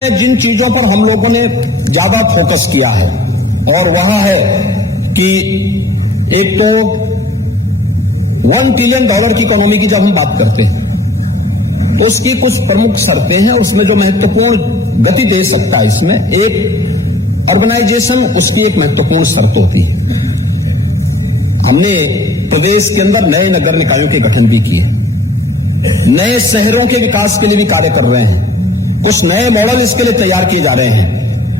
जिन चीजों पर हम लोगों ने ज्यादा फोकस किया है और वह है कि एक तो $1 ट्रिलियन की इकोनॉमी की जब हम बात करते हैं तो उसकी कुछ प्रमुख शर्तें हैं। उसमें जो महत्वपूर्ण गति दे सकता है, इसमें एक अर्बनाइजेशन उसकी एक महत्वपूर्ण शर्त होती है। हमने प्रदेश के अंदर नए नगर निकायों के गठन भी किए, नए शहरों के विकास के लिए भी कार्य कर रहे हैं, कुछ नए मॉडल इसके लिए तैयार किए जा रहे हैं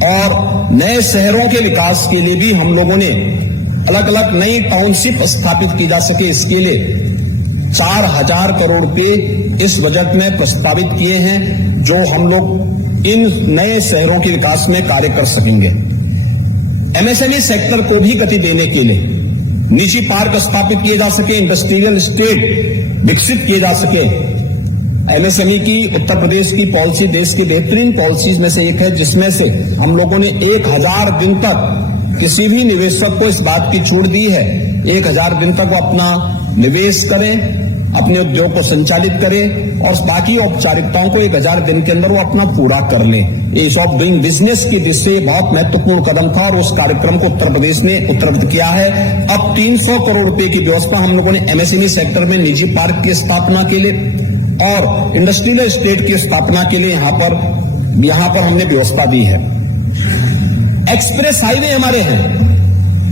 और नए शहरों के विकास के लिए भी हम लोगों ने अलग अलग नई टाउनशिप स्थापित की जा सके, इसके लिए 4,000 करोड़ रुपए इस बजट में प्रस्तावित किए हैं, जो हम लोग इन नए शहरों के विकास में कार्य कर सकेंगे। एमएसएमई सेक्टर को भी गति देने के लिए निजी पार्क स्थापित किए जा सके, इंडस्ट्रियल स्टेट विकसित किए जा सके। एमएसएमई की उत्तर प्रदेश की पॉलिसी देश की बेहतरीन पॉलिसीज में से एक है, जिसमें से हम लोगों ने 1000 दिन तक किसी भी निवेशक को इस बात की छूट दी है, 1000 दिन तक वो अपना निवेश करें, अपने उद्योग को संचालित करें और बाकी औपचारिकताओं को 1000 दिन के अंदर वो अपना पूरा कर लें। ईज ऑफ डूइंग बिजनेस की दिशा से बहुत महत्वपूर्ण कदम था और उस कार्यक्रम को उत्तर प्रदेश ने उत्तरगत किया है। अब 300 करोड़ रुपए की व्यवस्था हम लोगों ने एमएसएमई सेक्टर में निजी पार्क की स्थापना के लिए और इंडस्ट्रियल स्टेट की स्थापना के लिए यहां पर हमने व्यवस्था दी है। एक्सप्रेस हाईवे हमारे हैं,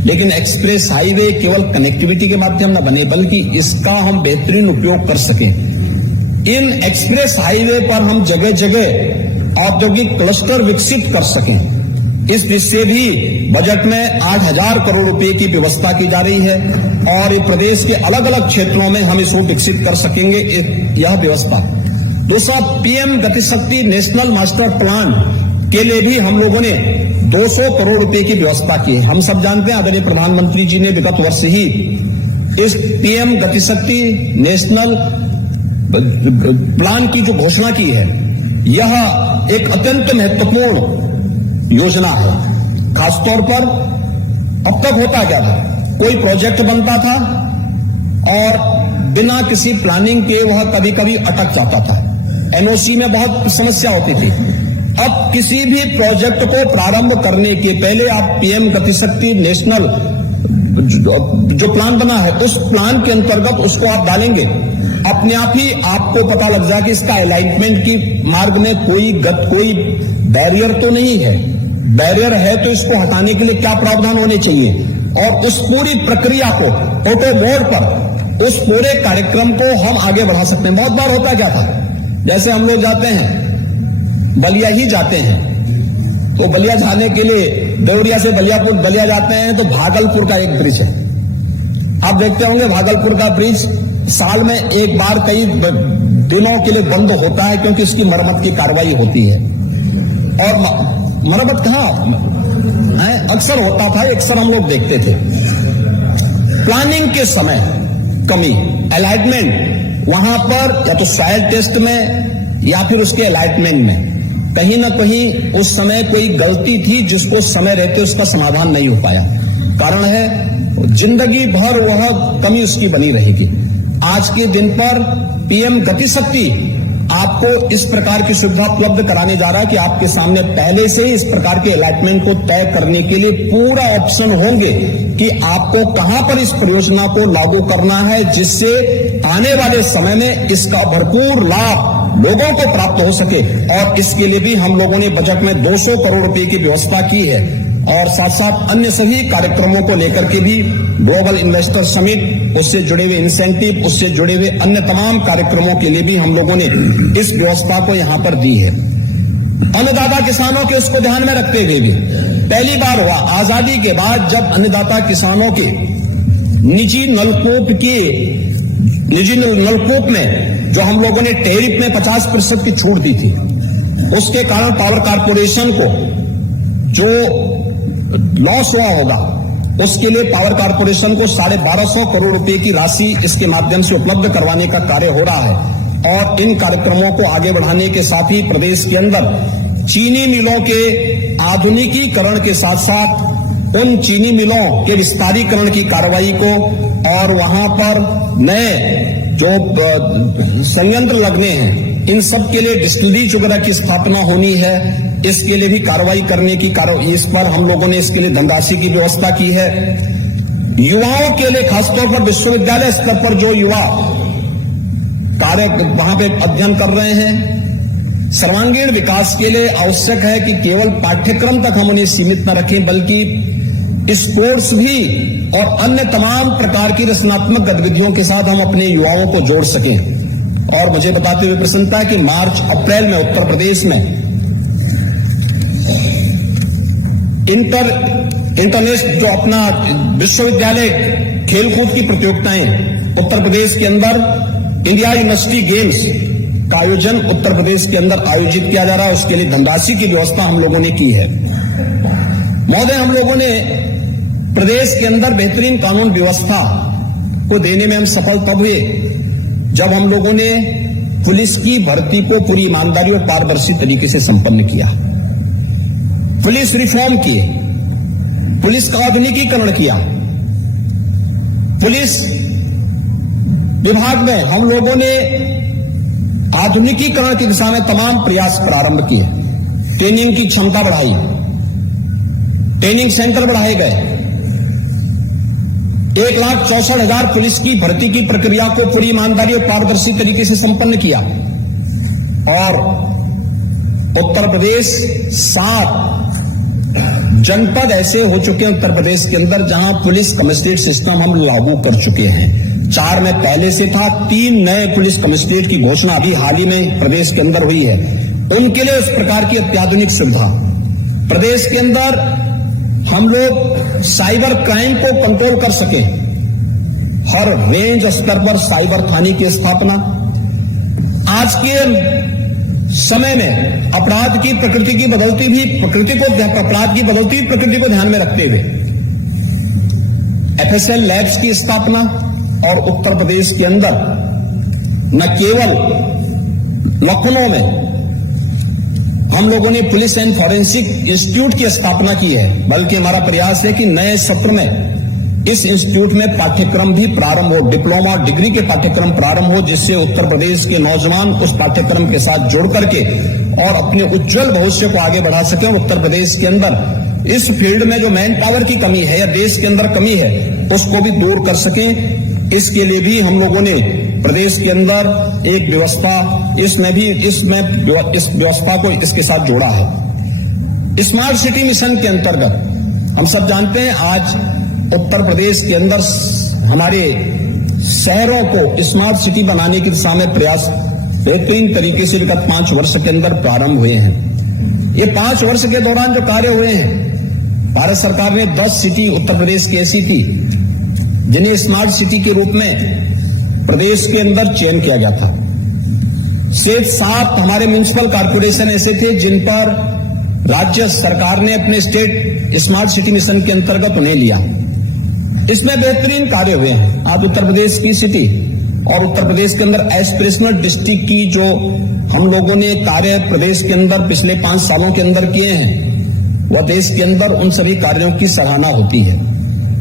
लेकिन एक्सप्रेस हाईवे केवल कनेक्टिविटी के माध्यम न बने, बल्कि इसका हम बेहतरीन उपयोग कर सकें। इन एक्सप्रेस हाईवे पर हम जगह जगह औद्योगिक क्लस्टर विकसित कर सकें। इस दिशा भी बजट में 8,000 करोड़ रुपए की व्यवस्था की जा रही है और ये प्रदेश के अलग अलग क्षेत्रों में हम इसको विकसित कर सकेंगे, यह व्यवस्था। दूसरा, PM Gati Shakti national master plan के लिए भी हम लोगों ने 200 करोड़ रुपए की व्यवस्था की है। हम सब जानते हैं आदरणीय प्रधानमंत्री जी ने विगत वर्ष ही इस पीएम गतिशक्ति नेशनल प्लान की जो घोषणा की है, यह एक अत्यंत महत्वपूर्ण योजना है। खासतौर पर अब तक होता क्या था, कोई प्रोजेक्ट बनता था और बिना किसी प्लानिंग के वह कभी कभी अटक जाता था, एनओसी में बहुत समस्या होती थी। अब किसी भी प्रोजेक्ट को प्रारंभ करने के पहले आप पीएम गतिशक्ति नेशनल जो प्लान बना है, उस प्लान के अंतर्गत उसको आप डालेंगे, अपने आप ही आपको पता लग जाए कि इसका अलाइनमेंट की मार्ग में कोई बैरियर तो नहीं है। बैरियर है तो इसको हटाने के लिए क्या प्रावधान होने चाहिए और उस पूरी प्रक्रिया को ऑटो मोड पर उस पूरे कार्यक्रम को हम आगे बढ़ा सकते हैं। बहुत बार होता क्या था, जैसे हम लोग जाते हैं बलिया ही जाते हैं, तो बलिया जाने के लिए देवरिया से बलिया जाते हैं तो भागलपुर का एक ब्रिज है। आप देखते होंगे भागलपुर का ब्रिज साल में एक बार कई दिनों के लिए बंद होता है, क्योंकि उसकी मरम्मत की कार्रवाई होती है। और मरम्मत कहां अक्सर होता था, अक्सर हम लोग देखते थे। प्लानिंग के समय कमी, अलाइनमेंट वहां पर या तो सॉइल टेस्ट में या फिर उसके अलाइनमेंट में कहीं ना कहीं उस समय कोई गलती थी, जिसको समय रहते उसका समाधान नहीं हो पाया। कारण है जिंदगी भर वह कमी उसकी बनी रहेगी। आज के दिन पर पीएम गतिशक्ति आपको इस प्रकार की सुविधा उपलब्ध कराने जा रहा है कि आपके सामने पहले से ही इस प्रकार के अलाइनमेंट को तय करने के लिए पूरा ऑप्शन होंगे कि आपको कहां पर इस परियोजना को लागू करना है, जिससे आने वाले समय में इसका भरपूर लाभ लोगों को प्राप्त हो सके। और इसके लिए भी हम लोगों ने बजट में 200 करोड़ रुपए की व्यवस्था की है और साथ साथ अन्य सभी कार्यक्रमों को लेकर के भी ग्लोबल इन्वेस्टर समिट, उससे जुड़े हुए इंसेंटिव, उससे जुड़े हुए अन्य तमाम कार्यक्रमों के लिए भी हम लोगों ने इस व्यवस्था को यहां पर दी है। अन्नदाता किसानों के उसको ध्यान में रखते हुए भी पहली बार हुआ आजादी के बाद, जब अन्नदाता किसानों के निजी नलकूप में जो हम लोगों ने टैरिफ में 50% की छूट दी थी, उसके कारण पावर कारपोरेशन को जो लॉस हुआ होगा, उसके लिए पावर कारपोरेशन को 1250 करोड़ रुपए की राशि इसके माध्यम से उपलब्ध करवाने का कार्य हो रहा है। और इन कार्यक्रमों को आगे बढ़ाने के साथ ही प्रदेश के अंदर चीनी मिलों के आधुनिकीकरण के साथ साथ उन चीनी मिलों के विस्तारीकरण की कार्रवाई को और वहां पर नए जो संयंत्र लगने हैं, इन सब के लिए डिस्टिलरीज वगैरह की स्थापना होनी है इसके लिए भी कार्रवाई करने की इस पर हम लोगों ने इसके लिए धनराशि की व्यवस्था की है। युवाओं के लिए खासतौर पर विश्वविद्यालय स्तर पर जो युवा कार्य वहां पे अध्ययन कर रहे हैं, सर्वांगीण विकास के लिए आवश्यक है कि केवल पाठ्यक्रम तक हम उन्हें सीमित न रखें, बल्कि स्पोर्ट्स भी और अन्य तमाम प्रकार की रचनात्मक गतिविधियों के साथ हम अपने युवाओं को जोड़ सकें। और मुझे बताते हुए प्रसन्नता है कि मार्च अप्रैल में उत्तर प्रदेश में इंटरनेशनल जो अपना विश्वविद्यालय खेलकूद की प्रतियोगिताएं उत्तर प्रदेश के अंदर इंडिया यूनिवर्सिटी गेम्स का आयोजन उत्तर प्रदेश के अंदर आयोजित किया जा रहा है। उसके लिए धनराशि की व्यवस्था हम लोगों ने की है। महोदय, हम लोगों ने प्रदेश के अंदर बेहतरीन कानून व्यवस्था को देने में हम सफल तब हुए जब हम लोगों ने पुलिस की भर्ती को पूरी ईमानदारी और पारदर्शी तरीके से संपन्न किया, पुलिस रिफॉर्म किए, पुलिस का आधुनिकीकरण किया, पुलिस विभाग में हम लोगों ने आधुनिकीकरण की दिशा में तमाम प्रयास प्रारंभ किए, ट्रेनिंग की क्षमता बढ़ाई, ट्रेनिंग सेंटर बढ़ाए गए, 1,64,000 पुलिस की भर्ती की प्रक्रिया को पूरी ईमानदारी और पारदर्शी तरीके से संपन्न किया और उत्तर प्रदेश 7 जनपद ऐसे हो चुके हैं उत्तर प्रदेश के अंदर जहां पुलिस कमिश्नरेट सिस्टम हम लागू कर चुके हैं। 4 में पहले से था, 3 नए पुलिस कमिश्नरेट की घोषणा अभी हाल ही में प्रदेश के अंदर हुई है। उनके लिए उस प्रकार की अत्याधुनिक सुविधा प्रदेश के अंदर हम लोग साइबर क्राइम को कंट्रोल कर सके, हर रेंज स्तर पर साइबर थाने की स्थापना। आज के समय में अपराध की प्रकृति की बदलती प्रकृति को ध्यान में रखते हुए FSL लैब्स की स्थापना और उत्तर प्रदेश के अंदर न केवल लखनऊ में हम लोगों ने पुलिस एंड फॉरेंसिक इंस्टीट्यूट की स्थापना की है, बल्कि हमारा प्रयास है कि नए सत्र में इस इंस्टीट्यूट में पाठ्यक्रम भी प्रारंभ हो, डिप्लोमा और डिग्री के पाठ्यक्रम प्रारंभ हो, जिससे उत्तर प्रदेश के नौजवान उस पाठ्यक्रम के साथ जुड़ करके और अपने उज्जवल भविष्य को आगे बढ़ा सकें। उत्तर प्रदेश के अंदर इस फील्ड में जो मैन पावर की कमी है या देश के अंदर कमी है उसको भी दूर कर सकें। इसके लिए भी हम लोगों ने प्रदेश के अंदर एक व्यवस्था इस व्यवस्था को इसके साथ जोड़ा है। स्मार्ट सिटी मिशन के अंतर्गत हम सब जानते हैं आज उत्तर प्रदेश के अंदर हमारे शहरों को स्मार्ट सिटी बनाने की दिशा में प्रयास बेहतरीन तरीके से विगत 5 वर्ष के अंदर प्रारंभ हुए हैं। ये 5 वर्ष के दौरान जो कार्य हुए हैं, भारत सरकार ने 10 सिटी उत्तर प्रदेश की ऐसी थी जिन्हें स्मार्ट सिटी के रूप में प्रदेश के अंदर चयन किया गया था। सिर्फ 7 हमारे म्युनिसिपल कॉर्पोरेशन ऐसे थे जिन पर राज्य सरकार ने अपने स्टेट स्मार्ट सिटी मिशन के अंतर्गत उन्हें लिया। इसमें बेहतरीन कार्य हुए हैं। आज उत्तर प्रदेश की सिटी और उत्तर प्रदेश के अंदर एस्पिरेशनल डिस्ट्रिक्ट की जो हम लोगों ने कार्य प्रदेश के अंदर पिछले 5 सालों के अंदर किए हैं, वह देश के अंदर उन सभी कार्यों की सराहना होती है।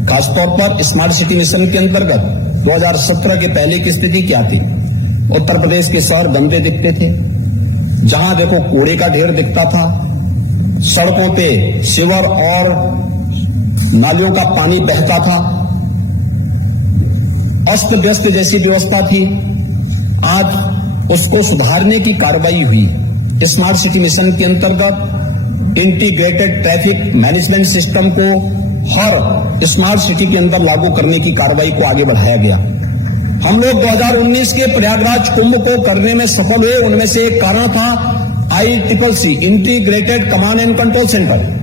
खासतौर पर स्मार्ट सिटी मिशन के अंतर्गत 2017 के पहले की स्थिति क्या थी? उत्तर प्रदेश के शहर गंदे दिखते थे, जहां देखो कूड़े का ढेर दिखता था, सड़कों पे सीवर और नालियों का पानी बहता था, अस्त व्यस्त जैसी व्यवस्था थी। आज उसको सुधारने की कार्रवाई हुई। स्मार्ट सिटी मिशन के अंतर्गत इंटीग्रेटेड ट्रैफिक मैनेजमेंट सिस्टम को हर स्मार्ट सिटी के अंदर लागू करने की कार्रवाई को आगे बढ़ाया गया। हम लोग 2019 के प्रयागराज कुंभ को करने में सफल हुए। उनमें से एक कारण था ICCC integrated command and control centre,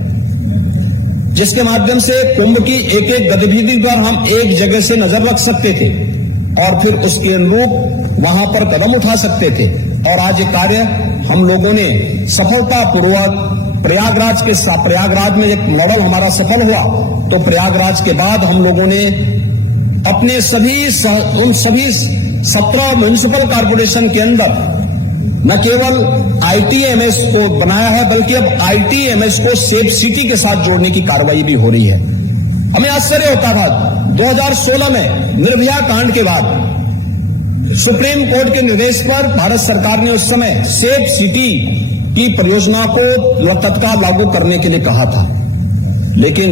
जिसके माध्यम से कुंभ की एक एक गतिविधि पर हम एक जगह से नजर रख सकते थे और फिर उसके अनुरूप वहां पर कदम उठा सकते थे। और आज ये कार्य हम लोगों ने सफलतापूर्वक प्रयागराज में एक मॉडल हमारा सफल हुआ, तो प्रयागराज के बाद हम लोगों ने अपने उन सभी 17 म्युनिसिपल कॉर्पोरेशन के अंदर न केवल ITMS को बनाया है, बल्कि अब ITMS को सेफ सिटी के साथ जोड़ने की कार्रवाई भी हो रही है। हमें आश्चर्य होता था 2016 में निर्भया कांड के बाद सुप्रीम कोर्ट के निर्देश पर भारत सरकार ने उस समय सेफ सिटी की परियोजना को तत्काल लागू करने के लिए कहा था, लेकिन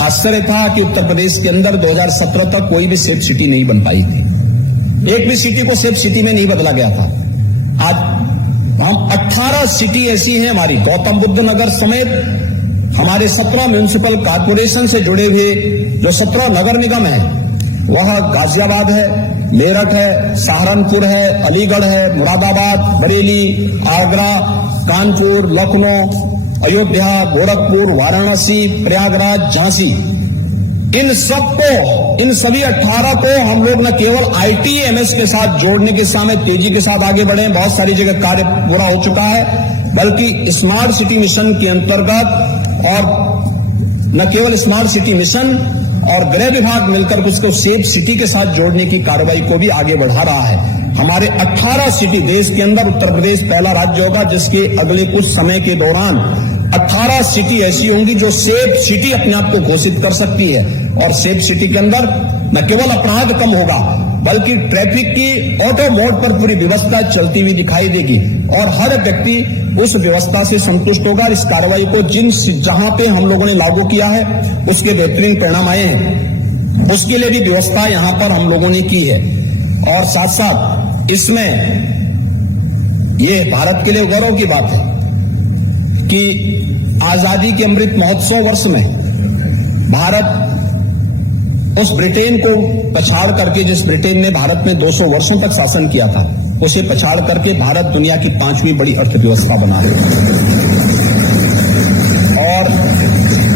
आश्चर्य था कि उत्तर प्रदेश के अंदर 2017 तक कोई भी सेफ सिटी नहीं बन पाई थी। एक भी सिटी को सेफ सिटी में नहीं बदला गया था। आज हम 18 सिटी ऐसी हैं हमारी, गौतम बुद्ध नगर समेत हमारे 17 म्युनिसिपल कॉर्पोरेशन से जुड़े हुए जो 17 नगर निगम है, वह गाजियाबाद है, मेरठ है, सहारनपुर है, अलीगढ़ है, मुरादाबाद, बरेली, आगरा, कानपुर, लखनऊ, अयोध्या, गोरखपुर, वाराणसी, प्रयागराज, झांसी, इन सभी 18 को हम लोग न केवल ITMS के साथ जोड़ने के सामने तेजी के साथ आगे बढ़े, बहुत सारी जगह कार्य पूरा हो चुका है, बल्कि स्मार्ट सिटी मिशन के अंतर्गत और न केवल स्मार्ट सिटी मिशन और गृह विभाग मिलकर उसको सेफ सिटी के साथ जोड़ने की कार्रवाई को भी आगे बढ़ा रहा है। हमारे 18 सिटी देश के अंदर उत्तर प्रदेश पहला राज्य होगा जिसके अगले कुछ समय के दौरान 18 सिटी ऐसी होंगी जो सेफ सिटी अपने आप को घोषित कर सकती है। और सेफ सिटी के अंदर न केवल अपराध कम होगा बल्कि ट्रैफिक की ऑटो मोड पर पूरी व्यवस्था चलती हुई दिखाई देगी और हर व्यक्ति उस व्यवस्था से संतुष्ट होगा। इस कार्रवाई को जहां पे हम लोगों ने लागू किया है उसके बेहतरीन परिणाम आए हैं, उसके लिए भी व्यवस्था यहां पर हम लोगों ने की है। और साथ साथ इसमें ये भारत के लिए गौरव की बात है कि आजादी के अमृत महोत्सव वर्ष में भारत उस ब्रिटेन को पछाड़ करके, जिस ब्रिटेन ने भारत में 200 वर्षों तक शासन किया था, उसे पछाड़ करके भारत दुनिया की 5वीं बड़ी अर्थव्यवस्था बना रही है। और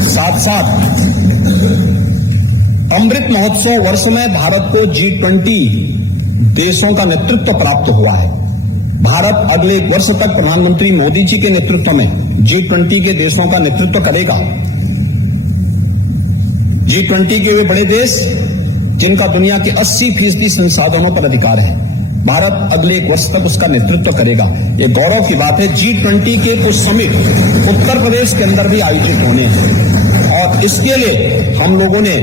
साथ साथ अमृत महोत्सव वर्ष में भारत को G20 देशों का नेतृत्व प्राप्त हुआ है। भारत अगले वर्ष तक प्रधानमंत्री मोदी जी के नेतृत्व में G20 के देशों का नेतृत्व करेगा। G20 के वे बड़े देश जिनका दुनिया के 80% संसाधनों पर अधिकार है, भारत अगले एक वर्ष तक उसका नेतृत्व करेगा। ये गौरव की बात है। G20 के कुछ समिट उत्तर प्रदेश के अंदर भी आयोजित होने हैं और इसके लिए हम लोगों ने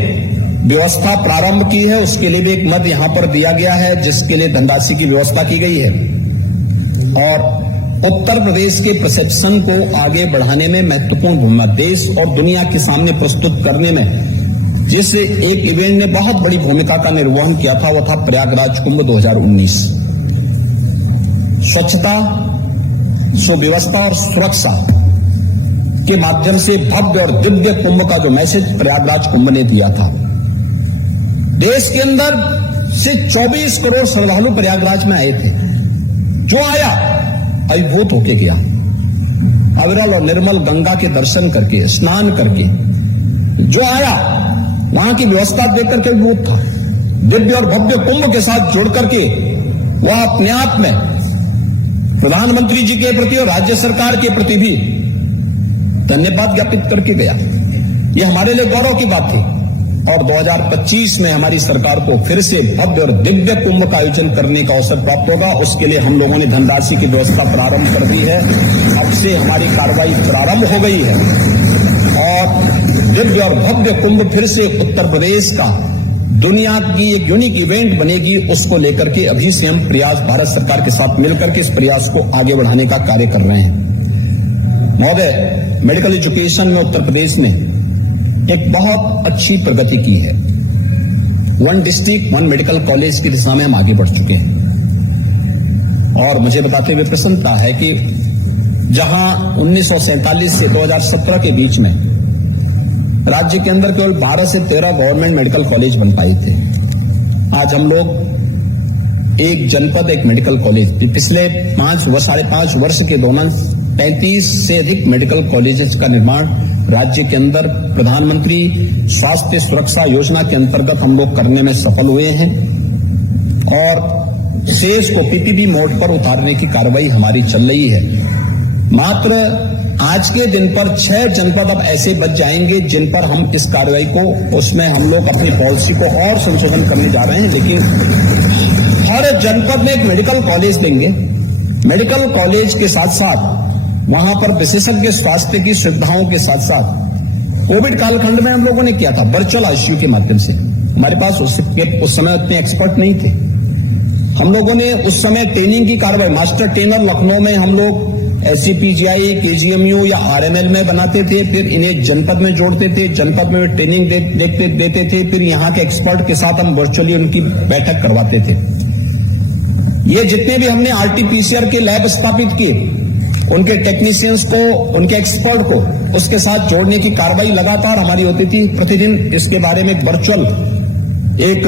व्यवस्था प्रारंभ की है। उसके लिए भी एक मद यहां पर दिया गया है जिसके लिए धनराशि की व्यवस्था की गई है और उत्तर प्रदेश के परसेप्शन को आगे बढ़ाने में महत्वपूर्ण भूमिका देश और दुनिया के सामने प्रस्तुत करने में जिस एक इवेंट ने बहुत बड़ी भूमिका का निर्वहन किया था वो था प्रयागराज कुंभ 2019। स्वच्छता, सुव्यवस्था और सुरक्षा के माध्यम से भव्य और दिव्य कुंभ का जो मैसेज प्रयागराज कुंभ ने दिया था, देश के अंदर से 24 करोड़ श्रद्धालु प्रयागराज में आए थे। जो आया अभिभूत होके गया, अविरल और निर्मल गंगा के दर्शन करके, स्नान करके जो आया वहां की व्यवस्था देख करके अभिभूत था। दिव्य और भव्य कुंभ के साथ जुड़ करके वह अपने आप में प्रधानमंत्री जी के प्रति और राज्य सरकार के प्रति भी धन्यवाद ज्ञापित करके गया। यह हमारे लिए गौरव की बात थी और 2025 में हमारी सरकार को फिर से भव्य और दिव्य कुंभ का आयोजन करने का अवसर प्राप्त होगा। उसके लिए हम लोगों ने धनराशि की व्यवस्था प्रारंभ कर दी है। अब से हमारी कार्रवाई प्रारंभ हो गई है और दिव्य और भव्य कुंभ फिर से उत्तर प्रदेश का दुनिया की एक यूनिक इवेंट बनेगी। उसको लेकर के अभी से हम प्रयास भारत सरकार के साथ मिलकर के इस प्रयास को आगे बढ़ाने का कार्य कर रहे हैं। महोदय, मेडिकल एजुकेशन में उत्तर प्रदेश ने एक बहुत अच्छी प्रगति की है। 1 डिस्ट्रिक्ट 1 मेडिकल कॉलेज की दिशा में हम आगे बढ़ चुके हैं और मुझे बताते हुए प्रसन्नता है कि जहां 1947 से 2017 के बीच में राज्य के अंदर केवल 12 से 13 गवर्नमेंट मेडिकल कॉलेज बन पाए थे, आज हम लोग एक जनपद एक मेडिकल कॉलेज, पिछले 5.5 वर्ष के दौरान 35 से अधिक मेडिकल कॉलेजेस का निर्माण राज्य के अंदर प्रधानमंत्री स्वास्थ्य सुरक्षा योजना के अंतर्गत हम लोग करने में सफल हुए हैं और शेष को PPP मोड पर उतारने की कार्रवाई हमारी चल रही है। मात्र आज के दिन पर 6 जनपद अब ऐसे बच जाएंगे जिन पर हम इस कार्रवाई को, उसमें हम लोग अपनी पॉलिसी को और संशोधन करने जा रहे हैं, लेकिन हर जनपद में एक मेडिकल कॉलेज देंगे। मेडिकल कॉलेज के साथ साथ वहां पर विशेषज्ञ स्वास्थ्य की सुविधाओं के साथ साथ कोविड कालखंड में हम लोगों ने किया था वर्चुअल ICU के माध्यम से। हमारे पास उस समय उतने एक्सपर्ट नहीं थे। हम लोगों ने उस समय ट्रेनिंग की कार्रवाई, मास्टर ट्रेनर लखनऊ में हम लोग SCPGI, KGMU या RML में बनाते थे, फिर इन्हें जनपद में जोड़ते थे, जनपद में ट्रेनिंग देते थे, फिर यहाँ के एक्सपर्ट के साथ हम वर्चुअली उनकी बैठक करवाते थे। ये जितने भी हमने RT-PCR के लैब स्थापित किए, उनके टेक्नीशियंस को, उनके एक्सपर्ट को उसके साथ जोड़ने की कार्रवाई लगातार हमारी होती थी। प्रतिदिन इसके बारे में वर्चुअल एक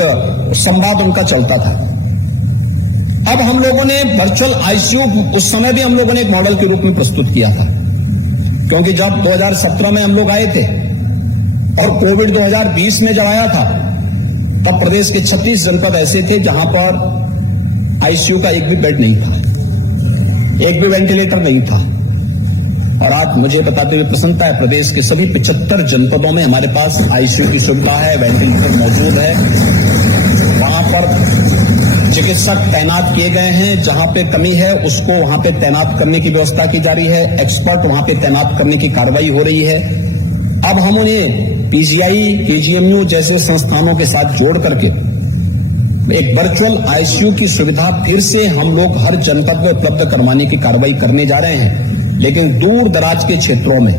संवाद उनका चलता था। अब हम लोगों ने वर्चुअल आईसीयू उस समय भी हम लोगों ने एक मॉडल के रूप में प्रस्तुत किया था, क्योंकि जब 2017 में हम लोग आए थे और कोविड 2020 में जब आया था, तब प्रदेश के 36 जनपद ऐसे थे जहां पर आईसीयू का एक भी बेड नहीं था, एक भी वेंटिलेटर नहीं था। और आज मुझे बताते हुए प्रसन्नता है, प्रदेश के सभी 75 जनपदों में हमारे पास आईसीयू की सुविधा है, वेंटिलेटर मौजूद है। वहां पर चिकित्सक तैनात किए गए हैं, जहां पे कमी है उसको वहां पे तैनात करने की व्यवस्था की जा रही है, एक्सपर्ट वहां पे तैनात करने की कार्रवाई हो रही है। अब हम उन्हें PGI, KGMU जैसे संस्थानों के साथ जोड़ करके एक वर्चुअल आईसीयू की सुविधा फिर से हम लोग हर जनपद में उपलब्ध करवाने की कार्रवाई करने जा रहे हैं। लेकिन दूर दराज के क्षेत्रों में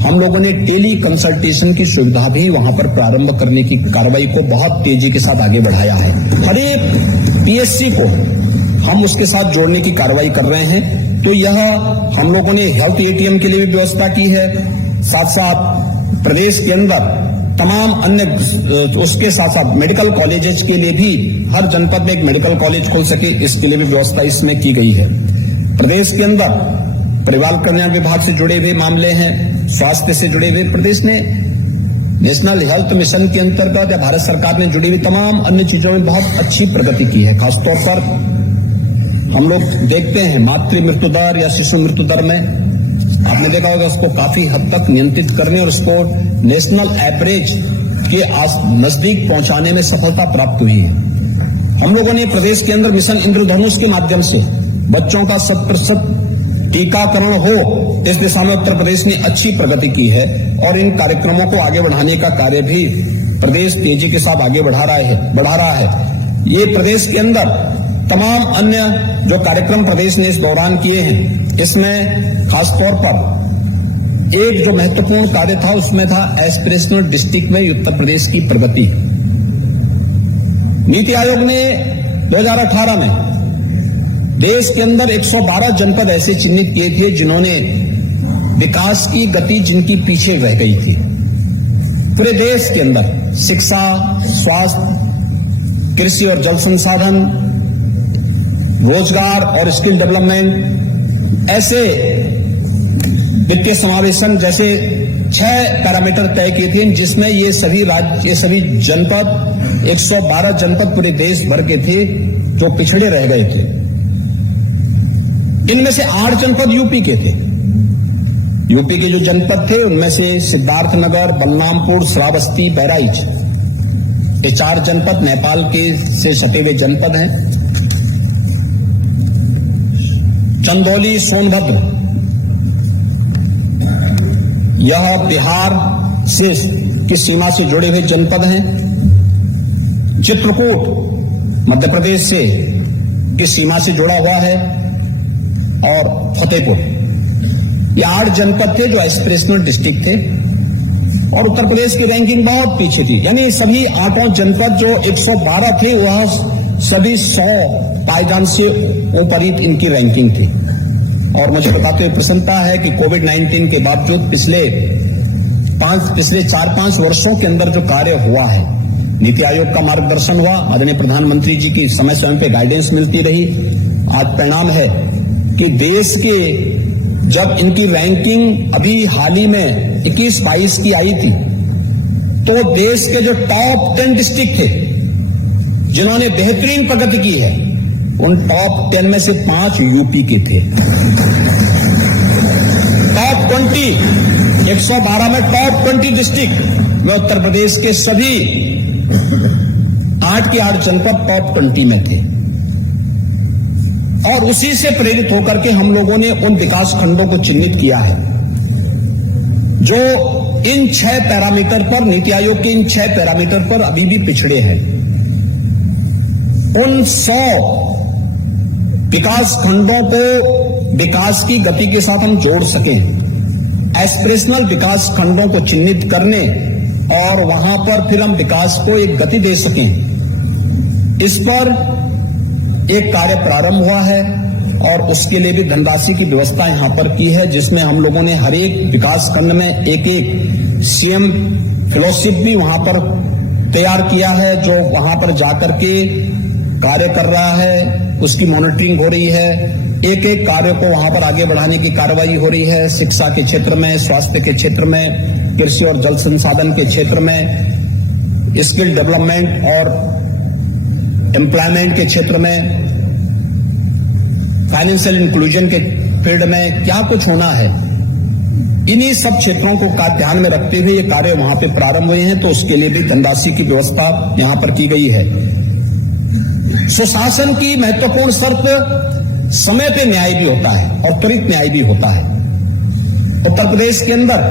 हम लोगों ने टेली कंसल्टेशन की सुविधा भी वहां पर प्रारंभ करने की कार्रवाई को बहुत तेजी के साथ आगे बढ़ाया है। हर एक PSC को हम उसके साथ जोड़ने की कार्रवाई कर रहे हैं। तो यह हम लोगों ने हेल्थ ATM के लिए भी व्यवस्था की है, साथ साथ प्रदेश के अंदर तमाम अन्य उसके साथ साथ मेडिकल कॉलेजेस के लिए भी हर जनपद में एक मेडिकल कॉलेज खोल सके, इसके लिए भी व्यवस्था इसमें की गई है। प्रदेश के अंदर परिवार कल्याण विभाग से जुड़े हुए मामले हैं, स्वास्थ्य से जुड़े हुए, प्रदेश ने नेशनल हेल्थ मिशन के अंतर्गत या भारत सरकार ने जुड़ी हुई तमाम अन्य चीजों में बहुत अच्छी प्रगति की है। खासतौर पर हम लोग देखते हैं मातृ मृत्यु दर या शिशु मृत्यु दर में आपने देखा होगा, उसको काफी हद तक नियंत्रित करने और उसको नेशनल एवरेज के नजदीक पहुंचाने में सफलता प्राप्त हुई है। हम लोगों ने प्रदेश के अंदर मिशन इंद्रधनुष के माध्यम से बच्चों का 100% टीकाकरण हो, इस दिशा में उत्तर प्रदेश ने अच्छी प्रगति की है और इन कार्यक्रमों को आगे बढ़ाने का कार्य भी प्रदेश तेजी के साथ आगे बढ़ा रहा है। ये प्रदेश के अंदर तमाम अन्य जो कार्यक्रम प्रदेश ने इस दौरान किए हैं, इसमें खासतौर पर एक जो महत्वपूर्ण कार्य था उसमें था एस्पिरेशनल डिस्ट्रिक्ट में उत्तर प्रदेश की प्रगति। नीति आयोग ने 2018 में देश के अंदर 112 जनपद ऐसे चिन्हित किए थे जिन्होंने विकास की गति जिनकी पीछे रह गई थी। पूरे देश के अंदर शिक्षा, स्वास्थ्य, कृषि और जल संसाधन, रोजगार और स्किल डेवलपमेंट, ऐसे वित्तीय समावेशन जैसे 6 पैरामीटर तय किए थे, जिसमें ये सभी राज्य, ये सभी जनपद 112 जनपद पूरे देश भर के थे जो पिछड़े रह गए थे। इनमें से 8 जनपद यूपी के थे। यूपी के जो जनपद थे उनमें से सिद्धार्थनगर, बलरामपुर, श्रावस्ती, बहराइच, ये 4 जनपद नेपाल के से सटे हुए जनपद हैं। चंदौली, सोनभद्र, यह बिहार से की सीमा से जुड़े हुए जनपद हैं। चित्रकूट मध्य प्रदेश से की सीमा से जुड़ा हुआ है और फतेहपुर, ये 8 जनपद थे जो एस्पिरेशनल डिस्ट्रिक्ट थे और उत्तर प्रदेश की रैंकिंग बहुत पीछे थी। यानी सभी 8 जनपद जो 112 थे वह सभी 100 पायदान से ऊपर ही इनकी रैंकिंग थी। और मुझे बताते हुए प्रसन्नता है कि कोविड-19 के बावजूद पिछले 4-5 वर्षों के अंदर जो कार्य हुआ है, नीति आयोग का मार्गदर्शन हुआ, आदरणीय प्रधानमंत्री जी की समय समय पे गाइडेंस मिलती रही। आज परिणाम है कि देश के जब इनकी रैंकिंग अभी हाल ही में 21-22 की आई थी, तो देश के जो टॉप 10 डिस्ट्रिक्ट थे जिन्होंने बेहतरीन प्रगति की है, उन टॉप 10 में से 5 यूपी के थे। टॉप 20, 112 में टॉप 20 डिस्ट्रिक्ट में उत्तर प्रदेश के सभी 8 के 8 जनपद टॉप 20 में थे। और उसी से प्रेरित होकर के हम लोगों ने उन विकास खंडों को चिन्हित किया है जो इन 6 पैरामीटर पर, नीति आयोग के इन 6 पैरामीटर पर अभी भी पिछड़े हैं। उन 100 विकास खंडों को विकास की गति के साथ हम जोड़ सकें, एस्पिरेशनल विकास खंडों को चिन्हित करने और वहां पर फिर हम विकास को एक गति दे सकें, इस पर एक कार्य प्रारंभ हुआ है और उसके लिए भी धनराशि की व्यवस्था यहां पर की है, जिसमें हम लोगों ने हर एक विकास खंड में एक एक सीएम फेलोशिप भी वहां पर तैयार किया है, जो वहां पर जाकर के कार्य कर रहा है, उसकी मॉनिटरिंग हो रही है, एक एक कार्य को वहां पर आगे बढ़ाने की कार्रवाई हो रही है। शिक्षा के क्षेत्र में, स्वास्थ्य के क्षेत्र में, कृषि और जल संसाधन के क्षेत्र में, स्किल डेवलपमेंट और एम्प्लॉयमेंट के क्षेत्र में, फाइनेंशियल इंक्लूजन के फील्ड में क्या कुछ होना है, इन्हीं सब क्षेत्रों को ध्यान में रखते हुए ये कार्य वहां पे प्रारंभ हुए हैं, तो उसके लिए भी धनराशि की व्यवस्था यहां पर की गई है। सुशासन की महत्वपूर्ण शर्त समय पे न्याय भी होता है और त्वरित न्याय भी होता है। उत्तर प्रदेश के अंदर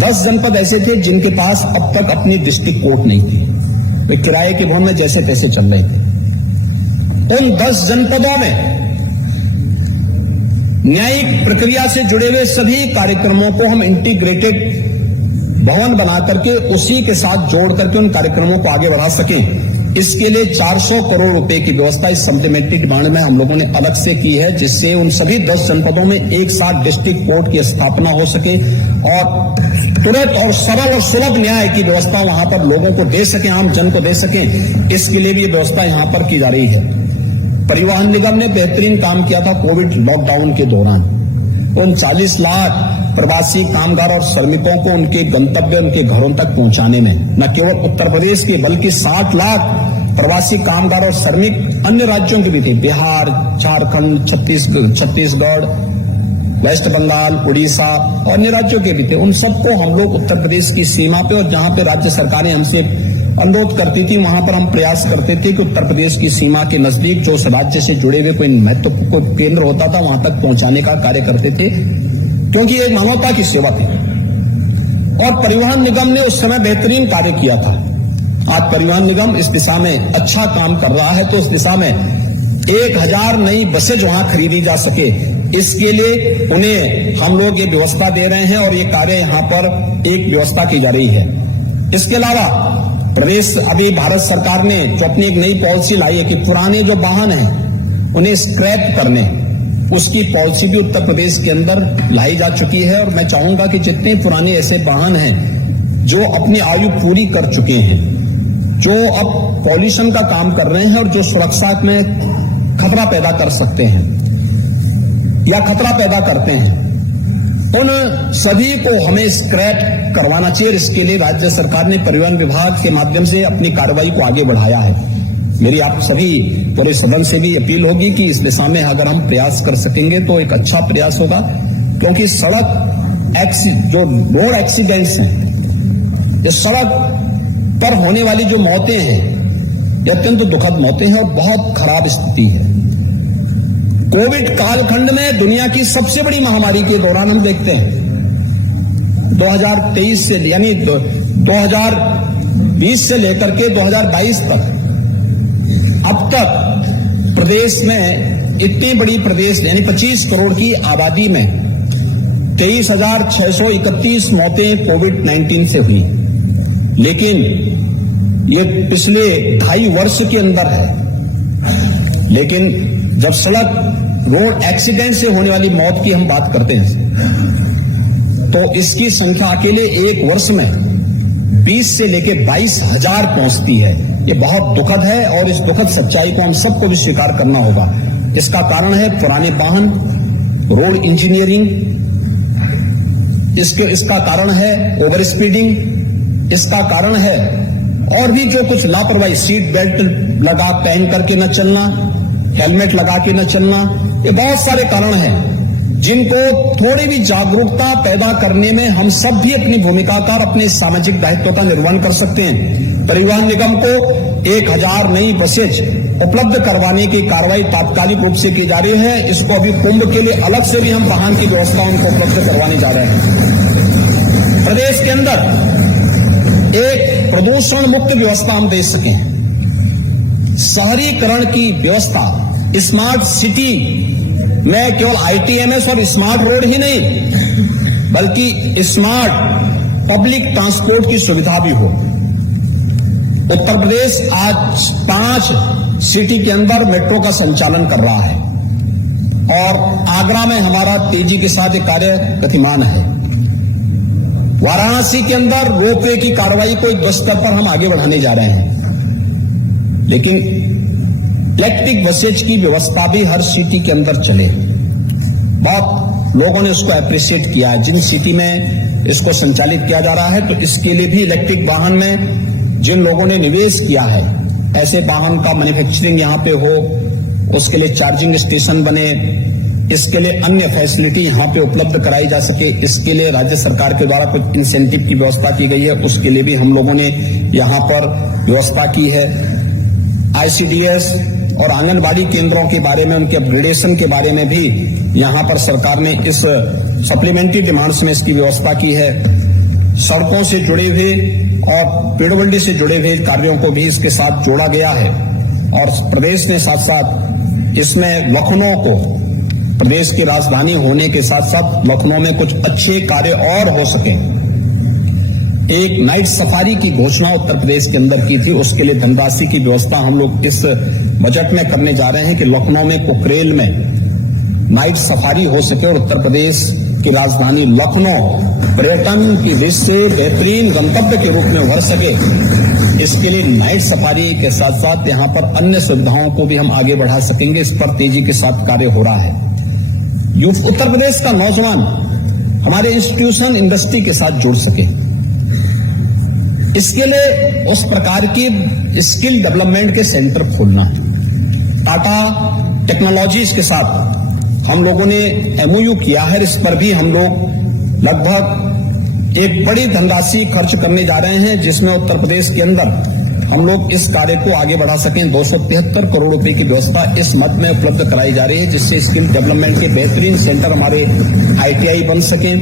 10 जनपद ऐसे थे जिनके पास अब तक अपनी डिस्ट्रिक्ट कोर्ट नहीं थी, वे किराए के भवन में जैसे तैसे चल रहे थे। उन 10 जनपदों में न्यायिक प्रक्रिया से जुड़े हुए सभी कार्यक्रमों को हम इंटीग्रेटेड भवन बना करके उसी के साथ जोड़ करके उन कार्यक्रमों को आगे बढ़ा सकें, इसके लिए 400 करोड़ रुपए की व्यवस्था इस सप्लीमेंट्री डिमांड में हम लोगों ने अलग से की है, जिससे उन सभी 10 जनपदों में एक साथ डिस्ट्रिक्ट कोर्ट की स्थापना हो सके और तुरंत और सरल और सुलभ न्याय की व्यवस्था वहां पर लोगों को दे सके, आम जन को दे सके, इसके लिए भी ये व्यवस्था यहां पर की जा रही है। परिवहन निगम ने बेहतरीन काम किया था कोविड लॉकडाउन के दौरान। उन 40 लाख प्रवासी कामगार और श्रमिकों को उनके गंतव्य, उनके घरों तक पहुंचाने में न केवल उत्तर प्रदेश के बल्कि 60 लाख प्रवासी कामगार और श्रमिक अन्य राज्यों के भी थे, बिहार, झारखंड, छत्तीसगढ़, वेस्ट बंगाल, उड़ीसा और अन्य राज्यों के भी थे। उन सबको हम लोग उत्तर प्रदेश की सीमा पे और जहां पे राज्य सरकारें हमसे अनुरोध करती थी वहां पर हम प्रयास करते थे कि उत्तर प्रदेश की सीमा के नजदीक जो उस राज्य से जुड़े हुए कोई महत्वपूर्ण केंद्र होता था वहां तक पहुंचाने का कार्य करते थे, क्योंकि ये मानवता की सेवा थी। और परिवहन निगम ने उस समय बेहतरीन कार्य किया था। आज परिवहन निगम इस दिशा में अच्छा काम कर रहा है, तो उस दिशा में 1000 नई बसेज वहां खरीदी जा सके, इसके लिए उन्हें हम लोग ये व्यवस्था दे रहे हैं और ये कार्य यहां पर एक व्यवस्था की जा रही है। इसके अलावा प्रदेश अभी भारत सरकार ने जो अपनी एक नई पॉलिसी लाई है कि पुराने जो वाहन हैं उन्हें स्क्रैप करने, उसकी पॉलिसी भी उत्तर प्रदेश के अंदर लाई जा चुकी है। और मैं चाहूंगा कि जितने पुराने ऐसे वाहन हैं जो अपनी आयु पूरी कर चुके हैं, जो अब पॉल्यूशन का काम कर रहे हैं और जो सुरक्षा में खतरा पैदा कर सकते हैं या खतरा पैदा करते हैं, उन सभी को हमें स्क्रैप करवाना चाहिए। इसके लिए राज्य सरकार ने परिवहन विभाग के माध्यम से अपनी कार्रवाई को आगे बढ़ाया है। मेरी आप सभी पूरे सदन से भी अपील होगी कि इस दिशा में अगर हम प्रयास कर सकेंगे तो एक अच्छा प्रयास होगा, क्योंकि जो रोड एक्सीडेंट्स हैं, ये सड़क पर होने वाली जो मौतें हैं, ये अत्यंत दुखद मौतें हैं और बहुत खराब स्थिति है। कोविड कालखंड में दुनिया की सबसे बड़ी महामारी के दौरान हम देखते हैं 2023 से यानी 2020 से लेकर के 2022 तक अब तक प्रदेश में इतनी बड़ी प्रदेश यानी 25 करोड़ की आबादी में 23,631 मौतें कोविड-19 से हुई, लेकिन ये पिछले 2.5 वर्ष के अंदर है। लेकिन जब सड़क रोड एक्सीडेंट से होने वाली मौत की हम बात करते हैं तो इसकी संख्या अकेले एक वर्ष में 20 से लेकर 22,000 पहुंचती है। ये बहुत दुखद है और इस दुखद सच्चाई को हम सबको भी स्वीकार करना होगा। इसका कारण है पुराने वाहन, रोड इंजीनियरिंग, इसका कारण है ओवर स्पीडिंग, इसका कारण है और भी जो कुछ लापरवाही, सीट बेल्ट लगा पहन करके न चलना, हेलमेट लगा के न चलना, ये बहुत सारे कारण हैं जिनको थोड़ी भी जागरूकता पैदा करने में हम सब भी अपनी भूमिका का और अपने सामाजिक दायित्व का निर्वहन कर सकते हैं। परिवहन निगम को 1000 नई बसेज उपलब्ध करवाने की कार्रवाई तात्कालिक रूप से की जा रही है। इसको अभी कुंभ के लिए अलग से भी हम वाहन की व्यवस्था उनको उपलब्ध करवाने जा रहे हैं। प्रदेश के अंदर एक प्रदूषण मुक्त व्यवस्था हम दे सकें, शहरीकरण की व्यवस्था, स्मार्ट सिटी में केवल ITMS और स्मार्ट रोड ही नहीं बल्कि स्मार्ट पब्लिक ट्रांसपोर्ट की सुविधा भी हो। उत्तर प्रदेश आज 5 सिटी के अंदर मेट्रो का संचालन कर रहा है और आगरा में हमारा तेजी के साथ एक कार्य गतिमान है। वाराणसी के अंदर रोपवे की कार्रवाई को एक स्तर पर हम आगे बढ़ाने जा रहे हैं, लेकिन इलेक्ट्रिक बसेज की व्यवस्था भी हर सिटी के अंदर चले। बहुत लोगों ने उसको अप्रिशिएट किया है। जिन सिटी में इसको संचालित किया जा रहा है तो इसके लिए भी इलेक्ट्रिक वाहन में जिन लोगों ने निवेश किया है, ऐसे वाहन का मैन्युफैक्चरिंग यहां पे हो, उसके लिए चार्जिंग स्टेशन बने, इसके लिए अन्य फैसिलिटी यहां पे उपलब्ध कराई जा सके, इसके लिए राज्य सरकार के द्वारा कुछ इंसेंटिव की व्यवस्था की गई है, उसके लिए भी हम लोगों ने यहां पर व्यवस्था की है। ICDS और आंगनबाड़ी केंद्रों के बारे में, उनके अपग्रेडेशन के बारे में भी यहां पर सरकार ने इस सप्लीमेंट्री डिमांड्स में इसकी व्यवस्था की है। सड़कों से जुड़े हुए और पीडब्ल्यूडी से जुड़े हुए कार्यों को भी इसके साथ जोड़ा गया है और प्रदेश ने साथ साथ इसमें लखनऊ को प्रदेश की राजधानी होने के साथ साथ लखनऊ में कुछ अच्छे कार्य और हो सके, एक नाइट सफारी की घोषणा उत्तर प्रदेश के अंदर की थी। उसके लिए धनराशि की व्यवस्था हम लोग इस बजट में करने जा रहे हैं कि लखनऊ में कुकरेल में नाइट सफारी हो सके और उत्तर प्रदेश की राजधानी लखनऊ पर्यटन की दृष्टि से बेहतरीन गंतव्य के रूप में उभर सके। इसके लिए नाइट सफारी के साथ साथ यहाँ पर अन्य सुविधाओं को भी हम आगे बढ़ा सकेंगे। इस पर तेजी के साथ कार्य हो रहा है। उत्तर प्रदेश का नौजवान हमारे इंस्टीट्यूशन इंडस्ट्री के साथ जुड़ सके, इसके लिए उस प्रकार की स्किल डेवलपमेंट के सेंटर खोलना है। टाटा टेक्नोलॉजीज के साथ हम लोगों ने MOU किया है। इस पर भी हम लोग लगभग एक बड़ी धनराशि खर्च करने जा रहे हैं, जिसमें उत्तर प्रदेश के अंदर हम लोग इस कार्य को आगे बढ़ा सकें। 273 करोड़ रुपए की व्यवस्था इस मद में उपलब्ध कराई जा रही है, जिससे स्किल डेवलपमेंट के बेहतरीन सेंटर हमारे ITI बन सकें।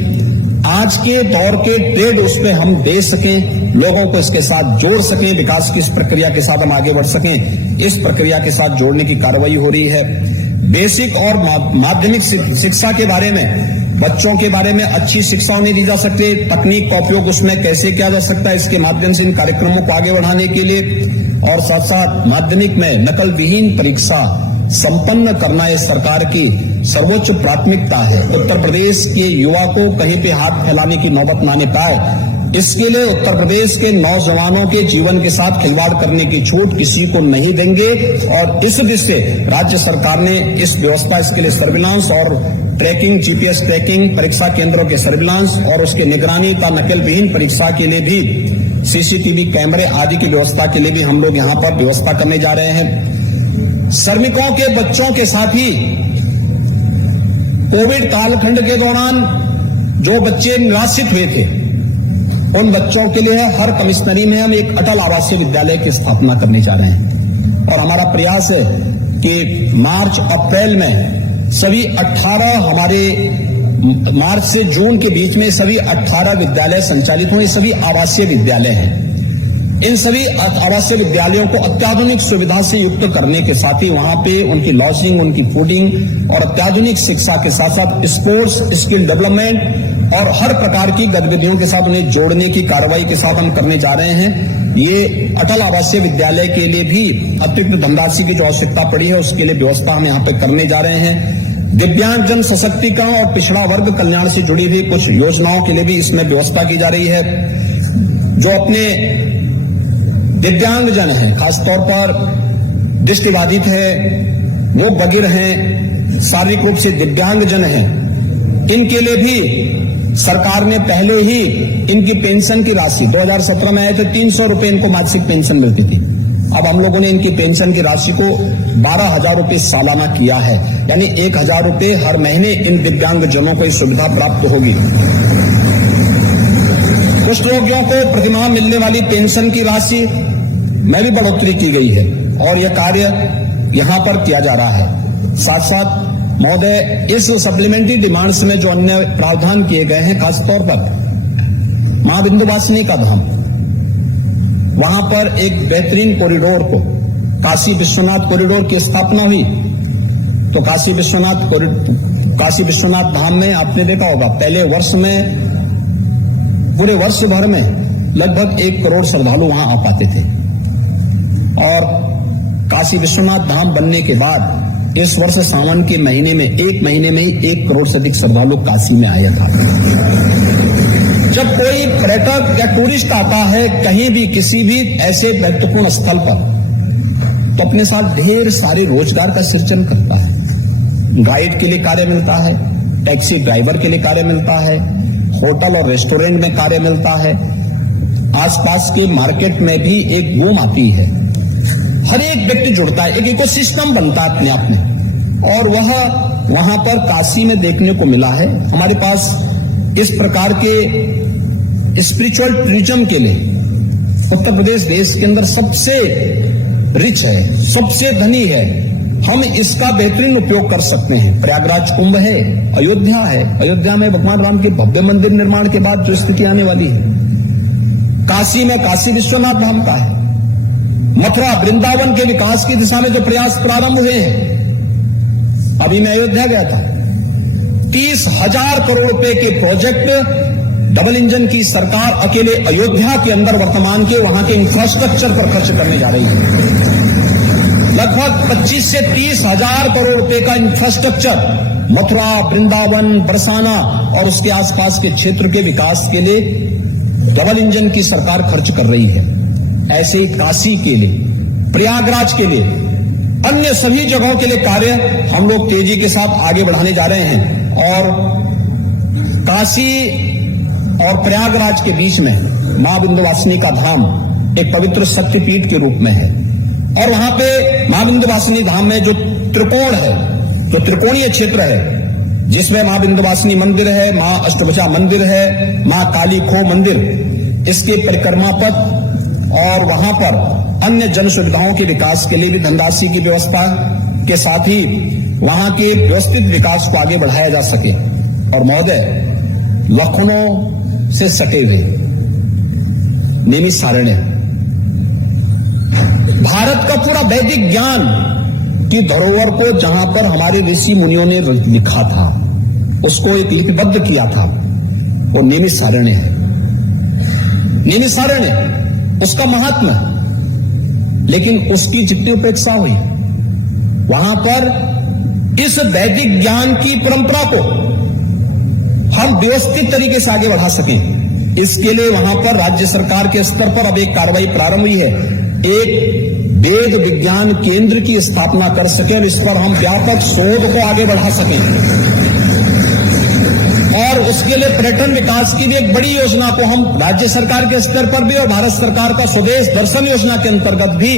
आज के दौर के ट्रेड उस पर हम दे सकें, लोगों को इसके साथ जोड़ सकें, विकास की इस प्रक्रिया के साथ हम आगे बढ़ सकें। इस प्रक्रिया के साथ जोड़ने की कार्रवाई हो रही है। बेसिक और माध्यमिक शिक्षा के बारे में, बच्चों के बारे में अच्छी शिक्षा उन्हें दी जा सकती है। तकनीक का उपयोग उसमें कैसे किया जा सकता है, इसके माध्यम से इन कार्यक्रमों को आगे बढ़ाने के लिए और साथ साथ माध्यमिक में नकल विहीन परीक्षा संपन्न करना ये सरकार की सर्वोच्च प्राथमिकता है। उत्तर प्रदेश के युवा को कहीं पे हाथ फैलाने की नौबत ना आने पाए, इसके लिए उत्तर प्रदेश के नौजवानों के जीवन के साथ खिलवाड़ करने की छूट किसी को नहीं देंगे। और इस दृष्टि से राज्य सरकार ने इस व्यवस्था, इसके लिए सर्विलांस और ट्रैकिंग, GPS ट्रैकिंग, परीक्षा केंद्रों के सर्विलांस और उसके निगरानी का नकल विहीन परीक्षा के लिए भी CCTV कैमरे आदि की व्यवस्था के लिए भी हम लोग यहाँ पर व्यवस्था करने जा रहे हैं। श्रमिकों के बच्चों के साथ ही कोविड कालखंड के दौरान जो बच्चे निराश्रित हुए थे, उन बच्चों के लिए हर कमिश्नरी में हम एक अटल आवासीय विद्यालय की स्थापना करने जा रहे हैं और हमारा प्रयास है कि मार्च-अप्रैल में सभी 18 हमारे मार्च से जून के बीच में सभी 18 विद्यालय संचालित हों। ये सभी आवासीय विद्यालय हैं। इन सभी आवासीय विद्यालयों को अत्याधुनिक सुविधा से युक्त करने के साथ ही वहां पे उनकी लॉजिंग, उनकी फूडिंग और अत्याधुनिक शिक्षा के साथ साथ स्पोर्ट्स, स्किल डेवलपमेंट और हर प्रकार की गतिविधियों के साथ उन्हें जोड़ने की कार्रवाई के साथ हम करने जा रहे हैं। ये अटल आवासीय विद्यालय के लिए भी अतिरिक्त धनराशि की जो आवश्यकता पड़ी है, उसके लिए व्यवस्था हम यहाँ पे करने जा रहे हैं। दिव्यांग जन सशक्तिकरण और पिछड़ा वर्ग कल्याण से जुड़ी हुई कुछ योजनाओं के लिए भी इसमें व्यवस्था की जा रही है। जो अपने दिव्यांग जन हैं, खासतौर पर दृष्टिबाधित है, वो बधिर हैं, शारीरिक रूप से दिव्यांग जन हैं, इनके लिए भी सरकार ने पहले ही इनकी पेंशन की राशि 2017 में आए थे 300 रुपए इनको मासिक पेंशन मिलती थी। अब हम लोगों ने इनकी पेंशन की राशि को 12,000 रुपए सालाना किया है, यानी 1,000 रुपए हर महीने इन दिव्यांग जनों को इस सुविधा प्राप्त होगी। कुष्ठ रोगियों को प्रतिमाह मिलने वाली पेंशन की राशि में भी बढ़ोतरी की गई है और यह कार्य यहां पर किया जा रहा है। साथ साथ महोदय, इस सप्लीमेंट्री डिमांड्स में जो अन्य प्रावधान किए गए हैं, खासतौर पर मां विंध्यवासिनी का धाम, वहां पर एक बेहतरीन कॉरिडोर को, काशी विश्वनाथ कॉरिडोर की स्थापना हुई तो काशी विश्वनाथ धाम में आपने देखा होगा पहले वर्ष में, पूरे वर्ष भर में लगभग 1 करोड़ श्रद्धालु वहां आ पाते थे। और काशी विश्वनाथ धाम बनने के बाद इस वर्ष सावन के महीने में 1 महीने में ही 1 करोड़ से अधिक श्रद्धालु काशी में आया था। जब कोई पर्यटक या टूरिस्ट आता है कहीं भी किसी भी ऐसे महत्वपूर्ण स्थल पर, तो अपने साथ ढेर सारे रोजगार का सृजन करता है। गाइड के लिए कार्य मिलता है, टैक्सी ड्राइवर के लिए कार्य मिलता है, होटल और रेस्टोरेंट में कार्य मिलता है, आसपास के मार्केट में भी एक बूम आती है। हर एक व्यक्ति जुड़ता है, एक इकोसिस्टम बनता है अपने आप में। और वह वहां पर काशी में देखने को मिला है। हमारे पास इस प्रकार के स्पिरिचुअल टूरिज्म के लिए उत्तर प्रदेश देश के अंदर सबसे रिच है, सबसे धनी है। हम इसका बेहतरीन उपयोग कर सकते हैं। प्रयागराज कुंभ है, अयोध्या है, अयोध्या में भगवान राम के भव्य मंदिर निर्माण के बाद जो स्थिति आने वाली है, काशी में काशी विश्वनाथ धाम का है, मथुरा वृंदावन के विकास की दिशा में जो प्रयास प्रारंभ हुए हैं। अभी मैं अयोध्या गया था, 30,000 करोड़ रुपए के प्रोजेक्ट डबल इंजन की सरकार अकेले अयोध्या के अंदर वर्तमान के वहां के इंफ्रास्ट्रक्चर पर खर्च करने जा रही है। लगभग 25 से 30,000 करोड़ रुपए का इंफ्रास्ट्रक्चर मथुरा, वृंदावन, बरसाना और उसके आसपास के क्षेत्र के विकास के लिए डबल इंजन की सरकार खर्च कर रही है। ऐसे ही काशी के लिए, प्रयागराज के लिए, अन्य सभी जगहों के लिए कार्य हम लोग तेजी के साथ आगे बढ़ाने जा रहे हैं। और काशी और प्रयागराज के बीच में मां विंध्यवासिनी का धाम एक पवित्र शक्तिपीठ के रूप में है। और वहां पे मां विंध्यवासिनी धाम में जो त्रिकोण है, जो त्रिकोणीय क्षेत्र है, जिसमें मां विंध्यवासिनी मंदिर है, मां अष्टभुजा मंदिर है, मां काली खो मंदिर, इसके परिक्रमा पथ और वहां पर अन्य जन सुविधाओं के विकास के लिए भी धनराशि की व्यवस्था के साथ ही वहां के व्यवस्थित विकास को आगे बढ़ाया जा सके। और महोदय, लखनऊ से सटे हुए नैमिषारण्य, भारत का पूरा वैदिक ज्ञान की धरोहर को जहां पर हमारे ऋषि मुनियों ने लिखा था, उसको एक लिपिबद्ध किया था, वो नैमिषारण्य है। नैमिषारण्य उसका महात्मा है, लेकिन उसकी जितनी उपेक्षा हुई, वहां पर इस वैदिक ज्ञान की परंपरा को हम व्यवस्थित तरीके से आगे बढ़ा सकें, इसके लिए वहां पर राज्य सरकार के स्तर पर अब एक कार्रवाई प्रारंभ हुई है। एक वेद विज्ञान केंद्र की स्थापना कर सकें और इस पर हम व्यापक शोध को आगे बढ़ा सकें। और उसके लिए पर्यटन विकास की भी एक बड़ी योजना को हम राज्य सरकार के स्तर पर भी और भारत सरकार का स्वदेश दर्शन योजना के अंतर्गत भी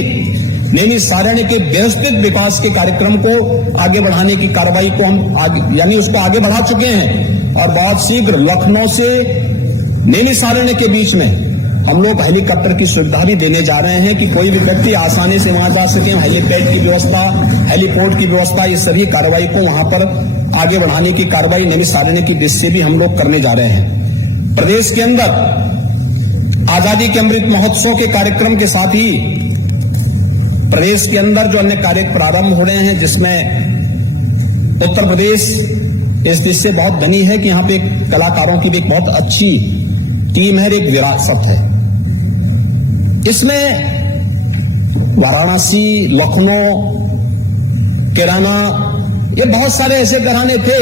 नैमिषारण्य के व्यवस्थित विकास के कार्यक्रम को आगे बढ़ाने की कार्रवाई को हम यानी उसको आगे बढ़ा चुके हैं। और बहुत शीघ्र लखनऊ से नैमिषारण्य के बीच में हम लोग हेलीकॉप्टर की सुविधा भी देने जा रहे हैं कि कोई भी व्यक्ति आसानी से वहां जा सके। हेलीपैड की व्यवस्था, हेलीपोर्ट की व्यवस्था, ये सभी कार्रवाई को वहां पर आगे बढ़ाने की कार्रवाई नैमिषारण्य की दृष्टि से भी हम लोग करने जा रहे हैं। प्रदेश के अंदर आजादी के अमृत महोत्सव के कार्यक्रम के साथ ही प्रदेश के अंदर जो अन्य कार्य प्रारंभ हो रहे हैं, जिसमें उत्तर प्रदेश इस दृष्टि से बहुत धनी है कि यहाँ पे कलाकारों की भी एक बहुत अच्छी टीम है, एक विरासत है। इसमें वाराणसी, लखनऊ, कैराना, ये बहुत सारे ऐसे घराने थे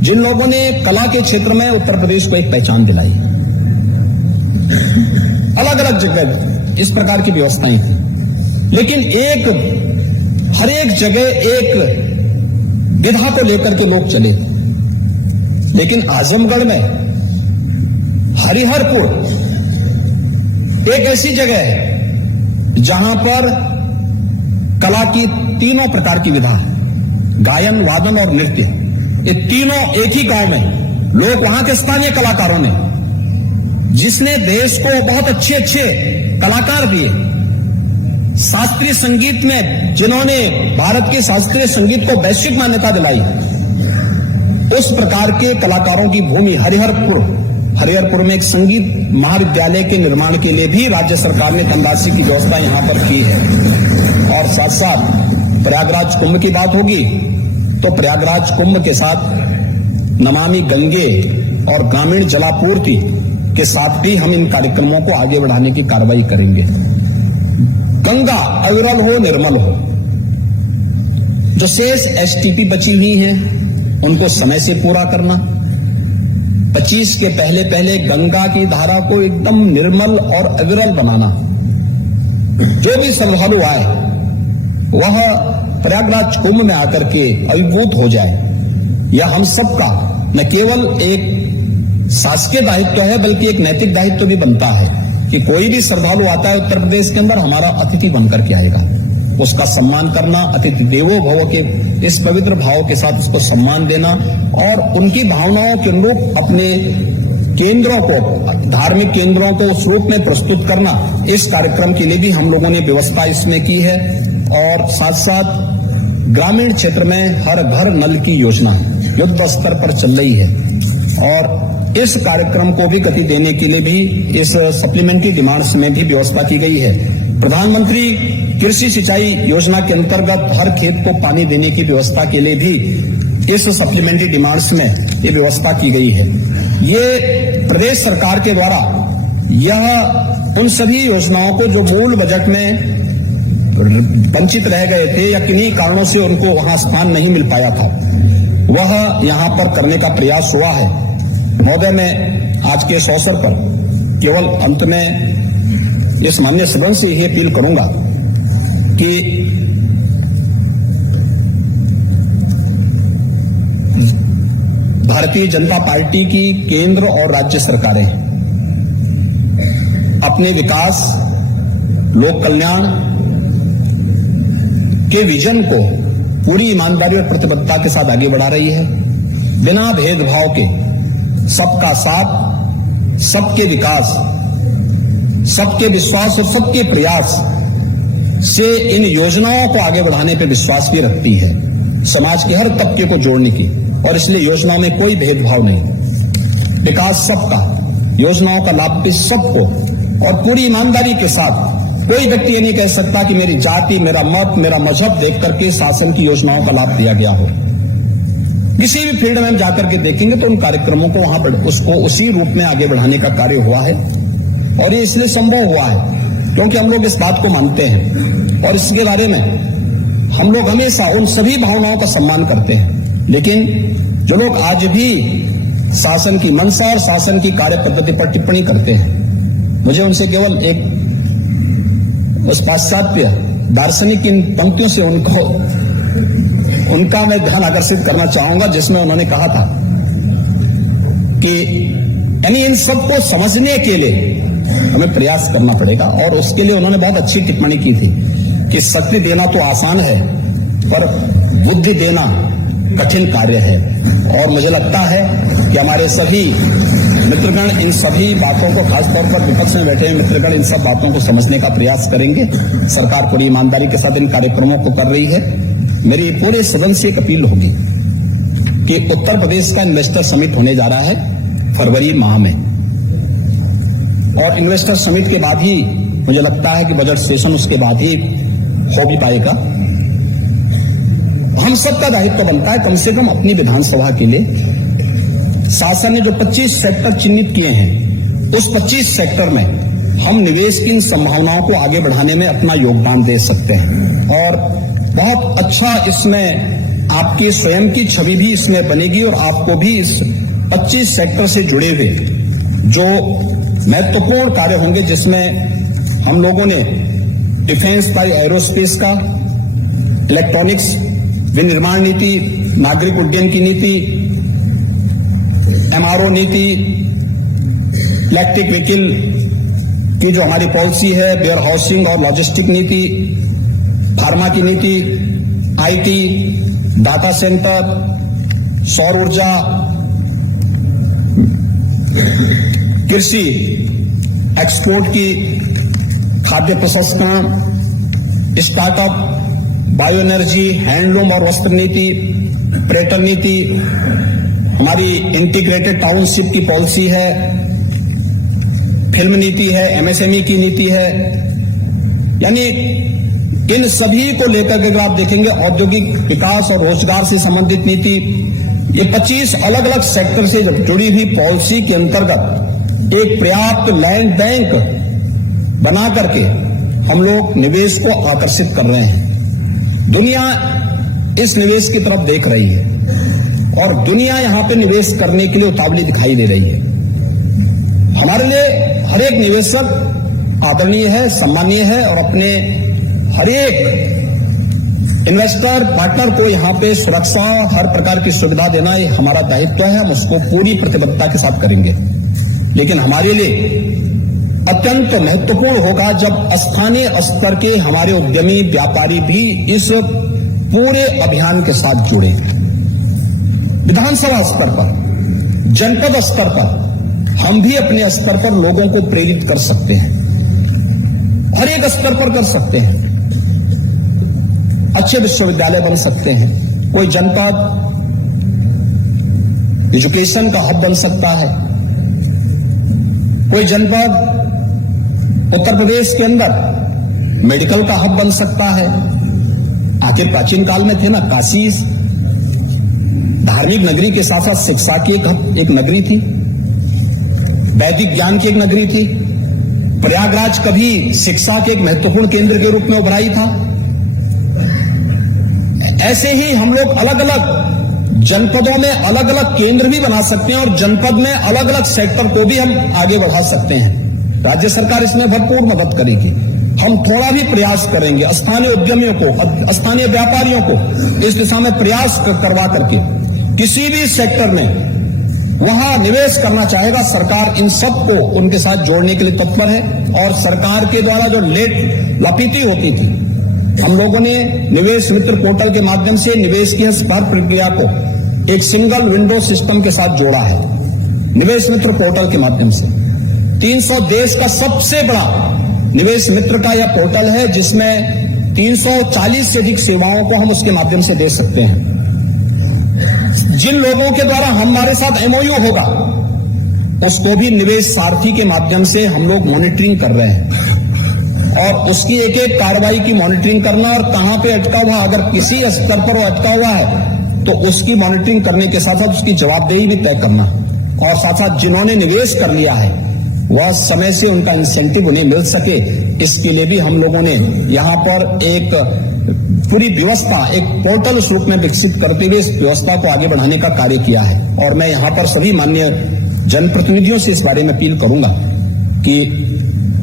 जिन लोगों ने कला के क्षेत्र में उत्तर प्रदेश को एक पहचान दिलाई। अलग अलग जगह इस प्रकार की व्यवस्थाएं थी, लेकिन हर एक जगह एक विधा को लेकर के लोग चले। लेकिन आजमगढ़ में हरिहरपुर एक ऐसी जगह है जहां पर कला की तीनों प्रकार की विधा है, गायन, वादन और नृत्य। ये तीनों एक ही गांव में लोग, वहां के स्थानीय कलाकारों ने, जिसने देश को बहुत अच्छे अच्छे कलाकार दिए, शास्त्रीय संगीत में जिन्होंने भारत के शास्त्रीय संगीत को वैश्विक मान्यता दिलाई, उस प्रकार के कलाकारों की भूमि हरिहरपुर में एक संगीत महाविद्यालय के निर्माण के लिए भी राज्य सरकार ने धनराशि की व्यवस्था यहां पर की है। और साथ साथ प्रयागराज कुंभ की बात होगी तो प्रयागराज कुंभ के साथ नमामि गंगे और ग्रामीण जलापूर्ति के साथ भी हम इन कार्यक्रमों को आगे बढ़ाने की कार्रवाई करेंगे। गंगा अविरल हो, निर्मल हो। जो शेष एसटीपी बची हुई हैं उनको समय से पूरा करना। 25 के पहले गंगा की धारा को एकदम निर्मल और अविरल बनाना। जो भी श्रद्धालु आए वह प्रयागराज कुंभ में आकर के अभिभूत हो जाए। यह हम सबका न केवल एक शासकीय दायित्व है बल्कि एक नैतिक दायित्व भी बनता है कि कोई भी श्रद्धालु आता है उत्तर प्रदेश के अंदर हमारा अतिथि बनकर के आएगा, उसका सम्मान करना, अतिथि देवो भव के इस पवित्र भाव के साथ उसको सम्मान देना और उनकी भावनाओं के अनुरूप अपने केंद्रों को, धार्मिक केंद्रों को उस रूप में प्रस्तुत करना। इस कार्यक्रम के लिए भी हम लोगों ने व्यवस्था इसमें की है और साथ साथ ग्रामीण क्षेत्र में हर घर नल की योजना युद्ध स्तर पर चल रही है और इस कार्यक्रम को भी गति देने के लिए भी इस सप्लीमेंट्री डिमांड्स में भी व्यवस्था की गई है। प्रधानमंत्री कृषि सिंचाई योजना के अंतर्गत हर खेत को पानी देने की व्यवस्था के लिए भी इस सप्लीमेंट्री डिमांड्स में ये व्यवस्था की गई है। ये प्रदेश सरकार के द्वारा यह उन सभी योजनाओं को जो मूल बजट में वंचित रह गए थे या किन्हीं कारणों से उनको वहां स्थान नहीं मिल पाया था, वह यहां पर करने का प्रयास हुआ है। महोदय, मैं आज के इस अवसर पर केवल अंत में इस माननीय सदन से यही अपील करूंगा कि भारतीय जनता पार्टी की केंद्र और राज्य सरकारें अपने विकास, लोक कल्याण के विजन को पूरी ईमानदारी और प्रतिबद्धता के साथ आगे बढ़ा रही है। बिना भेदभाव के सबका साथ, सबके विकास, सबके विश्वास और सबके प्रयास से इन योजनाओं को आगे बढ़ाने पर विश्वास भी रखती है, समाज के हर तबके को जोड़ने की। और इसलिए योजनाओं में कोई भेदभाव नहीं, विकास सबका, योजनाओं का लाभ भी सबको और पूरी ईमानदारी के साथ। कोई व्यक्ति ये नहीं कह सकता कि मेरी जाति, मेरा मत, मेरा मजहब देख करके शासन की योजनाओं का लाभ दिया गया हो। किसी भी फील्ड में हम जाकर के देखेंगे तो उन कार्यक्रमों को वहां पर उसको उसी रूप में आगे बढ़ाने का कार्य हुआ है और ये इसलिए संभव हुआ है क्योंकि हम लोग इस बात को मानते हैं और इसके बारे में हम लोग हमेशा उन सभी भावनाओं का सम्मान करते हैं। लेकिन जो लोग आज भी शासन की मंशा और शासन की कार्य पद्धति पर टिप्पणी करते हैं, मुझे उनसे केवल एक उस पाश्चात्य दार्शनिक इन पंक्तियों से उनका मैं ध्यान आकर्षित करना चाहूंगा जिसमें उन्होंने कहा था कि यानी इन सबको समझने के लिए हमें प्रयास करना पड़ेगा और उसके लिए उन्होंने बहुत अच्छी टिप्पणी की थी कि शक्ति देना तो आसान है पर बुद्धि देना कठिन कार्य है। और मुझे लगता है कि हमारे सभी मित्रगण इन सभी बातों को, खासतौर पर विपक्ष में बैठे हुए मित्रगण इन सब बातों को समझने का प्रयास करेंगे। सरकार पूरी ईमानदारी के साथ इन कार्यक्रमों को कर रही है। मेरी पूरे सदन से एक अपील होगी कि उत्तर प्रदेश का इन्वेस्टर समिट होने जा रहा है फरवरी माह में और इन्वेस्टर समिट के बाद ही मुझे लगता है कि बजट सेशन उसके बाद ही हो भी पाएगा। हम सबका दायित्व बनता है कम से कम अपनी विधानसभा के लिए शासन ने जो 25 सेक्टर चिन्हित किए हैं उस 25 सेक्टर में हम निवेश की इन संभावनाओं को आगे बढ़ाने में अपना योगदान दे सकते हैं और बहुत अच्छा इसमें आपकी स्वयं की छवि भी इसमें बनेगी और आपको भी इस 25 सेक्टर से जुड़े हुए जो महत्वपूर्ण कार्य होंगे जिसमें हम लोगों ने डिफेंस बाय एरोस्पेस का, इलेक्ट्रॉनिक्स, विनिर्माण नीति, नागरिक उड्डयन की नीति, एमआरओ नीति, इलेक्ट्रिक व्हीकल की जो हमारी पॉलिसी है, वेयर हाउसिंग और लॉजिस्टिक नीति, फार्मा की नीति, आईटी, डाटा सेंटर, सौर ऊर्जा, कृषि, एक्सपोर्ट की, खाद्य प्रसंस्करण, स्टार्टअप, बायो एनर्जी, हैंडलूम और वस्त्र नीति, पर्यटन नीति, हमारी इंटीग्रेटेड टाउनशिप की पॉलिसी है, फिल्म नीति है, एमएसएमई की नीति है। यानी इन सभी को लेकर के अगर आप देखेंगे औद्योगिक विकास और रोजगार से संबंधित नीति, ये 25 अलग अलग सेक्टर से जुड़ी हुई पॉलिसी के अंतर्गत एक पर्याप्त लैंड बैंक बना करके हम लोग निवेश को आकर्षित कर रहे हैं। दुनिया इस निवेश की तरफ देख रही है और दुनिया यहां पे निवेश करने के लिए उतावली दिखाई दे रही है। हमारे लिए हर एक निवेशक आदरणीय है, सम्मानीय है और अपने हर एक इन्वेस्टर पार्टनर को यहां पे सुरक्षा, हर प्रकार की सुविधा देना ये हमारा दायित्व है। हम उसको पूरी प्रतिबद्धता के साथ करेंगे। लेकिन हमारे लिए अत्यंत महत्वपूर्ण होगा जब स्थानीय स्तर के हमारे उद्यमी व्यापारी भी इस पूरे अभियान के साथ जुड़े। विधानसभा स्तर पर, जनपद स्तर पर हम भी अपने स्तर पर लोगों को प्रेरित कर सकते हैं, हर एक स्तर पर कर सकते हैं। अच्छे विश्वविद्यालय बन सकते हैं, कोई जनपद एजुकेशन का हब बन सकता है, कोई जनपद उत्तर प्रदेश के अंदर मेडिकल का हब बन सकता है। आखिर प्राचीन काल में थे ना, काशी धार्मिक नगरी के साथ साथ शिक्षा की एक नगरी थी, वैदिक ज्ञान की एक नगरी थी। प्रयागराज कभी शिक्षा के एक महत्वपूर्ण केंद्र के रूप में उभराई था। ऐसे ही हम लोग अलग अलग जनपदों में अलग अलग केंद्र भी बना सकते हैं और जनपद में अलग अलग सेक्टर को भी हम आगे बढ़ा सकते हैं। राज्य सरकार इसमें भरपूर मदद करेगी। हम थोड़ा भी प्रयास करेंगे, स्थानीय उद्यमियों को, स्थानीय व्यापारियों को इस दिशा में प्रयास करवा करके किसी भी सेक्टर में वहां निवेश करना चाहेगा, सरकार इन सबको उनके साथ जोड़ने के लिए तत्पर है। और सरकार के द्वारा जो लेट लापीती होती थी, हम लोगों ने निवेश मित्र पोर्टल के माध्यम से निवेश की हर प्रक्रिया को एक सिंगल विंडो सिस्टम के साथ जोड़ा है। निवेश मित्र पोर्टल के माध्यम से 300 देश का सबसे बड़ा निवेश मित्र का यह पोर्टल है, जिसमें 340 से अधिक सेवाओं को हम उसके माध्यम से दे सकते हैं। जिन लोगों के द्वारा हमारे साथ एमओयू होगा, उसको भी निवेश सारथी के माध्यम से हम लोग मॉनिटरिंग कर रहे हैं और उसकी एक एक कार्रवाई की मॉनिटरिंग करना और कहां पे अटका हुआ, अगर किसी स्तर पर वो अटका हुआ है तो उसकी मॉनिटरिंग करने के साथ साथ उसकी जवाबदेही भी तय करना और साथ साथ जिन्होंने निवेश कर लिया है वह समय से उनका इंसेंटिव उन्हें मिल सके, इसके लिए भी हम लोगों ने यहां पर एक पूरी व्यवस्था, एक पोर्टल स्वरूप में विकसित करते हुए इस व्यवस्था को आगे बढ़ाने का कार्य किया है। और मैं यहां पर सभी माननीय जनप्रतिनिधियों से इस बारे में अपील करूंगा कि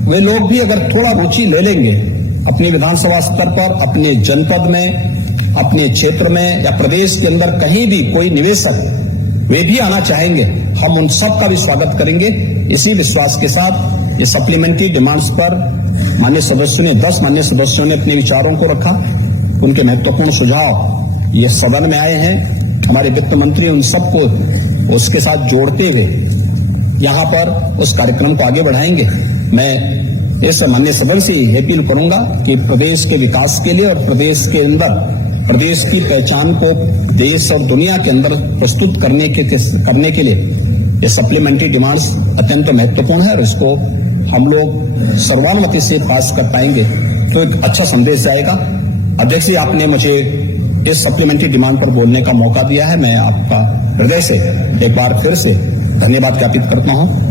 वे लोग भी अगर थोड़ा रुचि ले लेंगे अपनी विधानसभा स्तर पर, अपने जनपद में, अपने क्षेत्र में या प्रदेश के अंदर कहीं भी कोई निवेशक वे भी आना चाहेंगे, हम उन सब का भी स्वागत करेंगे। इसी विश्वास के साथ ये सप्लीमेंट्री डिमांड्स पर माननीय सदस्यों ने 10 माननीय सदस्यों ने अपने विचारों को रखा। उनके महत्वपूर्ण सुझाव ये सदन में आए हैं। हमारे वित्त मंत्री उन सबको उसके साथ जोड़ते हुए यहां पर उस कार्यक्रम को आगे बढ़ाएंगे। मैं इस माननीय सदन से यह अपील करूंगा कि प्रदेश के विकास के लिए और प्रदेश के अंदर प्रदेश की पहचान को देश और दुनिया के अंदर प्रस्तुत करने के लिए ये सप्लीमेंट्री डिमांड्स अत्यंत महत्वपूर्ण है और इसको हम लोग सर्वानुमति से पास कर पाएंगे तो एक अच्छा संदेश जाएगा। अध्यक्ष जी, आपने मुझे इस सप्लीमेंट्री डिमांड पर बोलने का मौका दिया है। मैं आपका हृदय से एक बार फिर से धन्यवाद ज्ञापित करता हूं।